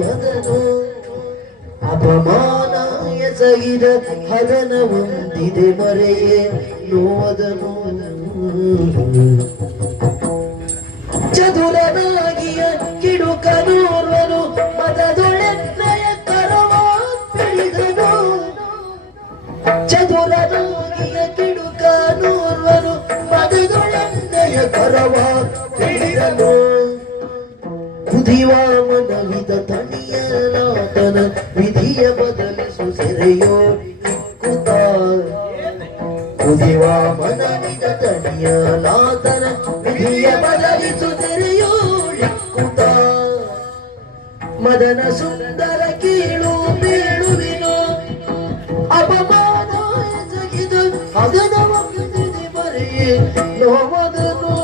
ನೋವದನು ಅಪಮಾನ ಎಸಗಿದ ಹದನ ಹೊಂದಿದೆ ಮರೆಯೇ ನೋವದನು ಚದುರನಾಗಿಯ ಕಿಡುಕನೋರ್ವನು ಮದದೊಳೆನ್ನಯ ಕರವ ಪಿಡಿದನು ಚದುರನಾಗಿಯ ಕಿಡುಕನೋರ್ವನು ಮದದೊಳೆನ್ನಯ ಕರವ ಪಿಡಿದನು ಕುದಿವಾಮನವಿದ ತಣಿಯನಾತನ ವಿಧಿಯ ಬದಲಿಸು ಸೆರೆಯೋಡಿ ಕುತ ಕುದಿವಾಮನವಿದ ತಣಿಯನಾತನ ವಿಧಿಯ ಬದಲಿಸು ಸೆರೆಯೋಡಿ ಕುತ ಮದನ ಸುಂದರ ಕೀಳು ಬೀಳುವಿನೋ ಅಪಮಾನ ಎಸಗಿದ ಹಗದವ ಮರೆಯೇ ನೋವದನೋ